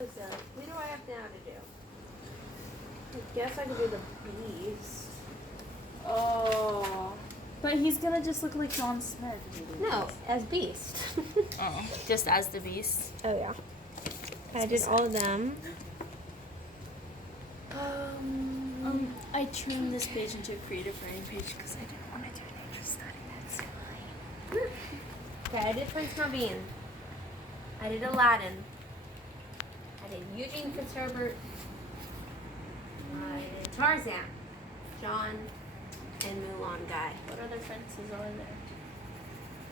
What do I have now to do? I guess I could do the beast. Oh. But he's gonna just look like John Smith. No, as Beast. Oh, just as the Beast. Oh yeah. I did all of them. I turned this page into a creative writing page because I didn't want to do nature study. That's fine. Okay, I did Prince Naveen. I did Aladdin. I did Eugene Fitzherbert. I did Tarzan, John, and Mulan Guy. What other princes are there?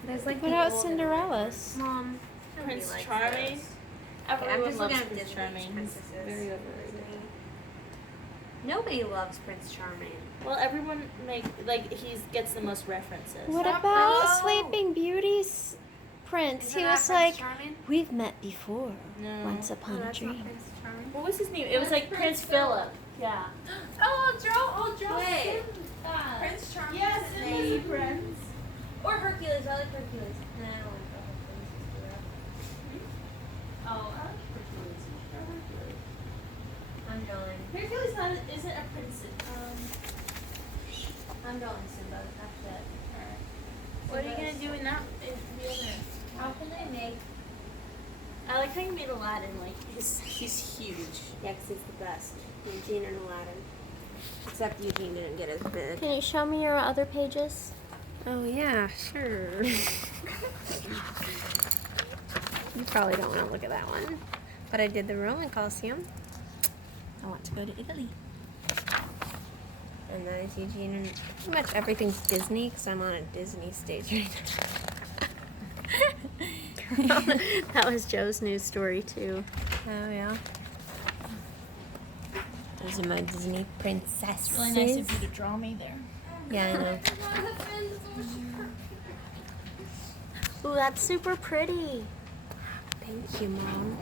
There's like What the about old- Cinderella's? Mom, nobody Prince likes Charming. those. Everyone I'm just loves looking at Prince Disney Charming. He's princesses. very overrated. Nobody loves Prince Charming. Well, everyone he gets the most references. What Stop. about Oh. Sleeping Beauty's prince? Isn't He that was Prince like, Charming? we've met before. No. Once Oh, upon a that's not dream. Prince Charming. What was his name? It was like Prince Philip. Yeah. Joe. Wait. Prince Charming. Yes, is his it was name. a prince. Or Hercules. I like Hercules. No, I don't like Hercules. Oh, I like Hercules. I'm going. Hercules isn't a prince. I'm going Simba. That's it. What are you gonna do in that? In the other? How can I make? I like how you made Aladdin. Like he's huge. Yeah, 'cause he's the best. Eugene and Aladdin. Except Eugene didn't get as big. Can you show me your other pages? Oh yeah, sure. You probably don't want to look at that one. But I did the Roman Colosseum. I want to go to Italy. And that is Eugene, and pretty much everything's Disney because I'm on a Disney stage right now. That was Joe's news story too. Oh yeah. Those are my Disney princesses. It's really nice of you to draw me there. Yeah, I know. Ooh, that's super pretty. Thank you, Mom.